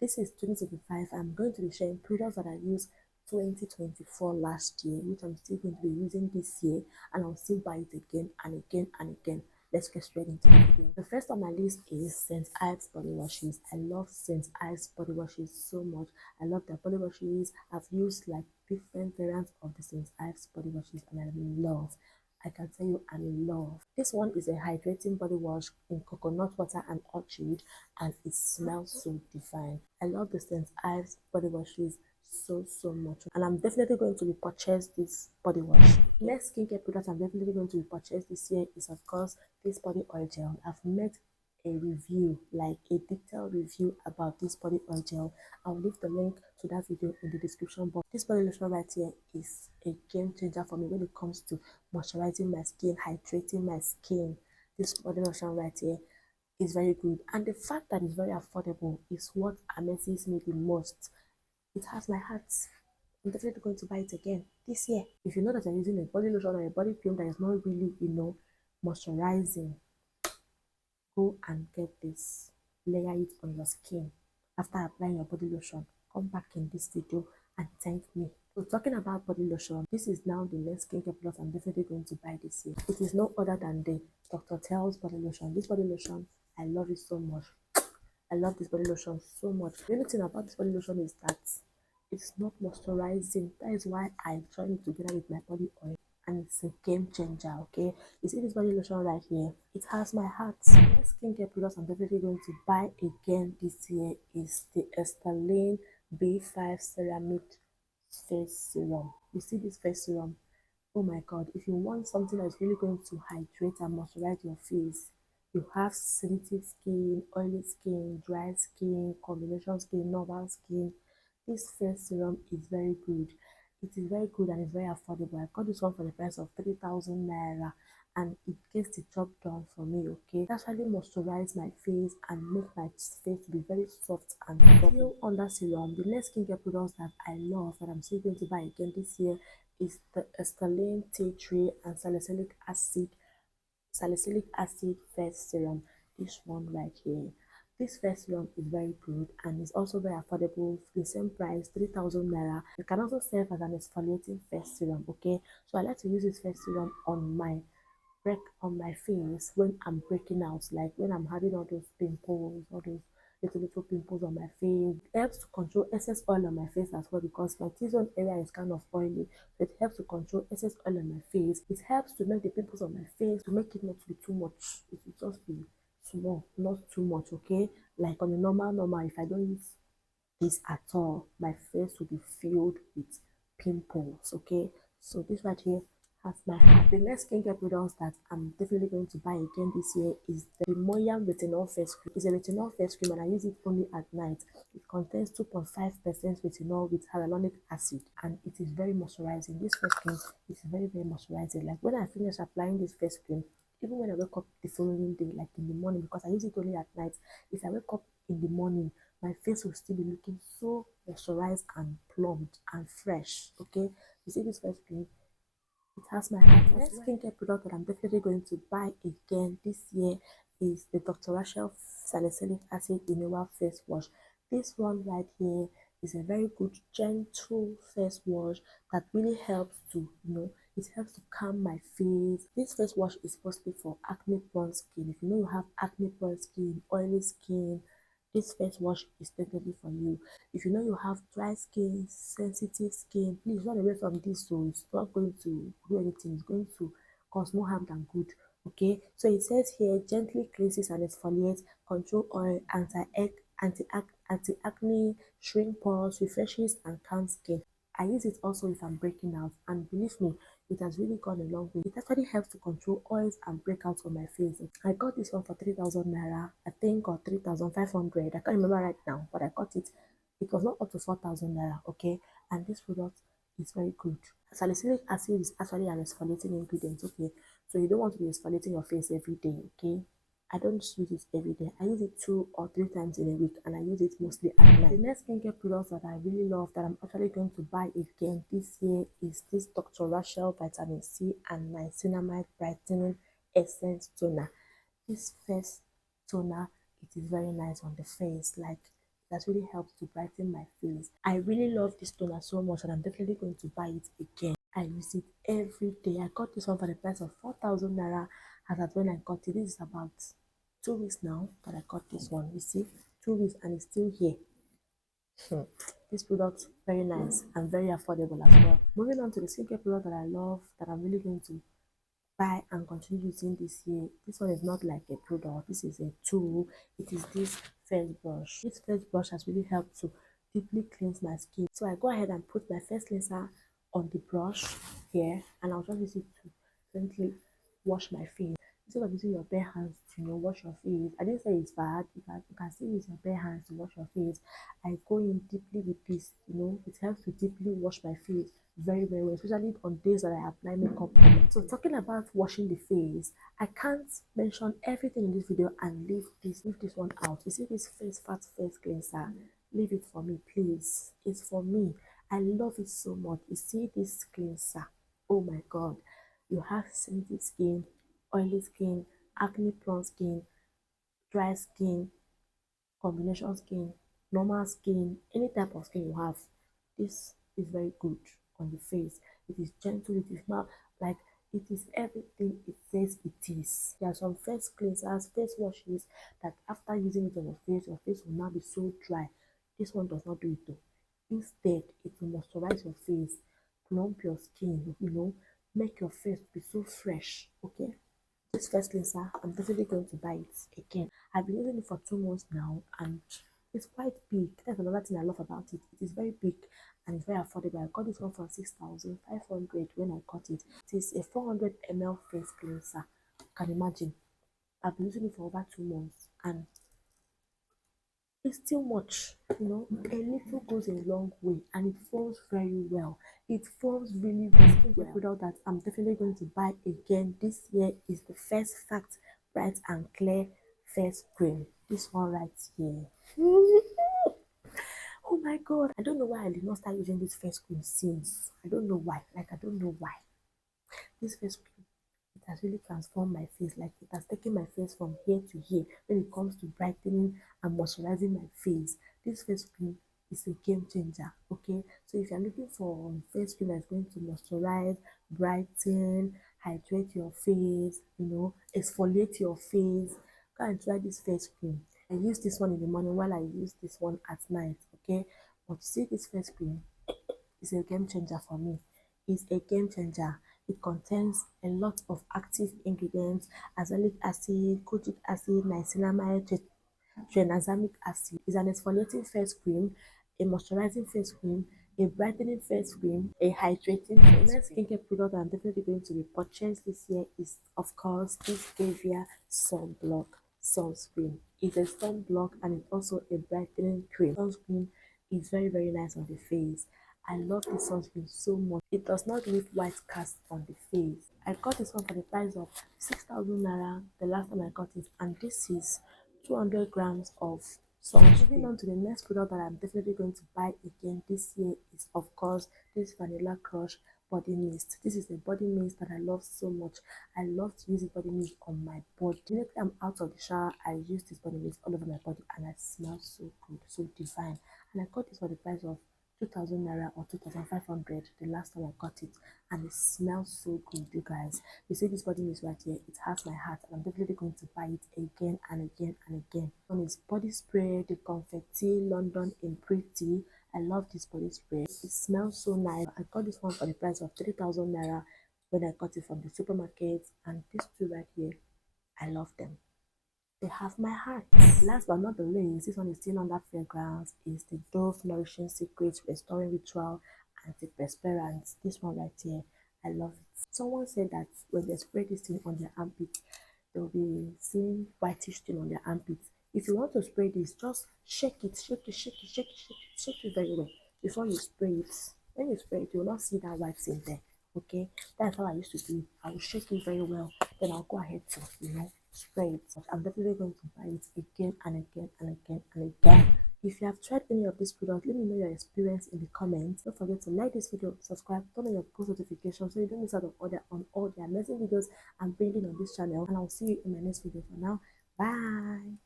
This is 2025. I'm going to be sharing products that I used 2024 last year, which I'm still going to be using this year, and I'll still buy it again and again and again. Let's get straight into the video. The first on my list is St. Ives body washes. I love St. Ives body washes so much. I love their body washes. I've used like different variants of the St. Ives body washes, and I love. I can tell you I love. This one is a hydrating body wash in coconut water and orchid, and it smells so divine. I love the St. Ives body washes so much, and I'm definitely going to repurchase this body wash. Next skincare product I'm definitely going to repurchase this year is of course this body oil gel. I've made a review, like a detailed review about this body oil gel. I'll leave the link to that video in the description box. This body lotion right here is a game changer for me when it comes to moisturizing my skin, hydrating my skin. This body lotion right here is very good, and the fact that it's very affordable is what amazes me the most. It has my heart. I'm definitely going to buy it again this year. If you know that you're using a body lotion or a body cream that is not really, moisturizing, go and get this. Layer it on your skin. After applying your body lotion, come back in this video and thank me. So talking about body lotion, this is now the next skincare product I'm definitely going to buy this year. It is no other than the Dr. Tell's body lotion. This body lotion, I love it so much. I love this body lotion so much. The only thing about this body lotion is that it's not moisturizing. That is why I joined it together with my body oil, and it's a game changer. Okay, you see this body lotion right here, it has my heart. The next skincare product I'm definitely going to buy again this year is the Sterling B5 ceramic face serum. You see this face serum, oh my god, if you want something that's really going to hydrate and moisturize your face, you have sensitive skin, oily skin, dry skin, combination skin, normal skin, this face serum is very good. It is very good and it's very affordable. I got this one for the price of 3,000 naira, and it gets the job done for me. Okay, it actually moisturize my face and make my face to be very soft and supple. Still on that serum, the next skincare products that I love that I'm still going to buy again this year is the Escalane Tea Tree and salicylic acid face serum. This one right here, this face serum is very good and it's also very affordable, the same price, 3,000 naira. It can also serve as an exfoliating face serum. Okay, so I like to use this face serum on my face when I'm breaking out, like when I'm having all those pimples, all those little pimples on my face. It helps to control excess oil on my face as well, because my T-zone area is kind of oily. So it helps to control excess oil on my face. It helps to make the pimples on my face, to make it not to be too much. It will just be small, not too much. Okay, like on a normal, if I don't use this at all, my face will be filled with pimples. Okay, so this right here has my heart. The next skincare products that I'm definitely going to buy again this year is the Moya retinol face cream. It's a retinol face cream and I use it only at night. It contains 2.5% retinol with hyaluronic acid, and it is very moisturizing. This face cream is very moisturizing. Like when I finish applying this face cream, even when I wake up the following day, like in the morning, because I use it only at night, if I wake up in the morning, my face will still be looking so moisturized and plumped and fresh. Okay, you see this face cream, it has my heart. The next skincare product that I'm definitely going to buy again this year is the Dr. Rachel Salicylic Acid Renewal Face Wash. This one right here is a very good, gentle face wash that really helps to, it helps to calm my face. This face wash is supposed to be for acne prone skin. If you know you have acne prone skin, oily skin, this face wash is definitely for you. If you know you have dry skin, sensitive skin, please run away from this. So it's not going to do anything. It's going to cause more harm than good. Okay, so it says here, gently cleanses and exfoliates, control oil, anti-acne, shrink pores, refreshes and calms skin. I use it also if I'm breaking out, and believe me, it has really gone a long way. It actually helps to control oils and breakouts on my face. I got this one for 3,000 naira, I think, or 3,500. I can't remember right now, but I got it. It was not up to 4,000 naira, okay? And this product is very good. Salicylic acid is actually an exfoliating ingredient, okay? So you don't want to be exfoliating your face every day, okay? I don't use it every day. I use it 2 or 3 times in a week, and I use it mostly at night. The next skincare product that I really love that I'm actually going to buy again this year is this Dr. Rachel Vitamin C and Niacinamide Brightening Essence Toner. This face toner, it is very nice on the face. Like, That's really helped to brighten my face. I really love this toner so much and I'm definitely going to buy it again. I use it every day. I got this one for the price of 4,000 naira as at when I got it. This is about 2 weeks now that I got this one. You see, 2 weeks and it's still here. This product very nice and very affordable as well. Moving on to the skincare product that I love that I'm really going to buy and continue using this year. This one is not like a product, this is a tool. It is this face brush. This face brush has really helped to deeply cleanse my skin. So I go ahead and put my face cleanser on the brush here and I'll just use it to gently wash my face. Instead of using your bare hands to wash your face, I didn't say it's bad. You can still use your bare hands to wash your face. I go in deeply with this. It helps to deeply wash my face very very well, especially on days that I apply makeup. So talking about washing the face, I can't mention everything in this video and leave this one out. You see this face fat face cleanser, leave it for me please. It's for me. I love it so much. You see this cleanser, oh my god. You have sensitive skin, oily skin, acne prone skin, dry skin, combination skin, normal skin, any type of skin you have, this is very good on the face. It is gentle, it is not like it is everything it says it is. There are some face cleansers, face washes that after using it on your face will now be so dry. This one does not do it though. Instead, it will moisturize your face, plump your skin, make your face be so fresh. Okay, this first cleanser, I'm definitely going to buy it again. I've been using it for 2 months now and it's quite big. That's another thing I love about it. It is very big and it's very affordable. I got this one for 6,500 when I got it. It is a 400 ml face cleanser. You can imagine. I've been using it for over 2 months and it's still much. A little goes a long way and it forms very well. It forms really well. The product that I'm definitely going to buy again this year is the First Fact Bright and Clear Face Cream. This one right here. Oh my god, I don't know why I did not start using this face cream since. I don't know why. I don't know why. This face cream, it has really transformed my face. Like it has taken my face from here to here when it comes to brightening and moisturizing my face. This face cream is a game changer. Okay, so if you're looking for face cream that's going to moisturize, brighten, hydrate your face, exfoliate your face, go and try this face cream. I use this one in the morning while I use this one at night. Okay, but see this face cream is a game changer for me. It's a game changer. It contains a lot of active ingredients: azelaic acid, kojic acid, niacinamide, tranexamic acid. It's an exfoliating face cream, a moisturizing face cream, a brightening face cream, a hydrating face cream. The next skincare product I'm definitely going to be purchased this year is, of course, this Gavia sunblock sunscreen. It's a sunblock and it's also a brightening cream. Sunscreen is very very nice on the face. I love this sunscreen so much. It does not leave white cast on the face. I got this one for the price of 6,000 naira the last time I got it, and this is 200 grams of sunscreen. Moving on to the next product that I'm definitely going to buy again this year is, of course, this Vanilla Crush body mist. This is the body mist that I love so much. I love to use this body mist on my body. Immediately I'm out of the shower, I use this body mist all over my body and I smell so good, so divine. And I got this for the price of 2,000 naira or 2,500 the last time I got it, and it smells so good, you guys. You see this body mist right here, it has my heart and I'm definitely going to buy it again and again and again. One is body spray, the Confetti London Impurity. I love this body spray. It smells so nice. I got this one for the price of 3,000 naira when I got it from the supermarket, and these two right here, I love them. They have my heart. Last but not the least, this one is still under fragrance, is the Dove Nourishing Secrets Restoring Ritual Antiperspirant. This one right here, I love it. Someone said that when they spray this thing on their armpit, they'll be seeing whitish thing on their armpits. If you want to spray this, just shake it, shake it, shake it, shake it, shake it, shake it very well before you spray it. When you spray it, you will not see that white thing there. Okay, that's how I used to do it. I will shake it very well, then I'll go ahead to spray it. I'm definitely going to buy it again and again and again and again. If you have tried any of this product, let me know your experience in the comments. Don't forget to like this video, subscribe, turn on your post notifications so you don't miss out on all the amazing videos I'm bringing on this channel. And I'll see you in my next video. For now, bye.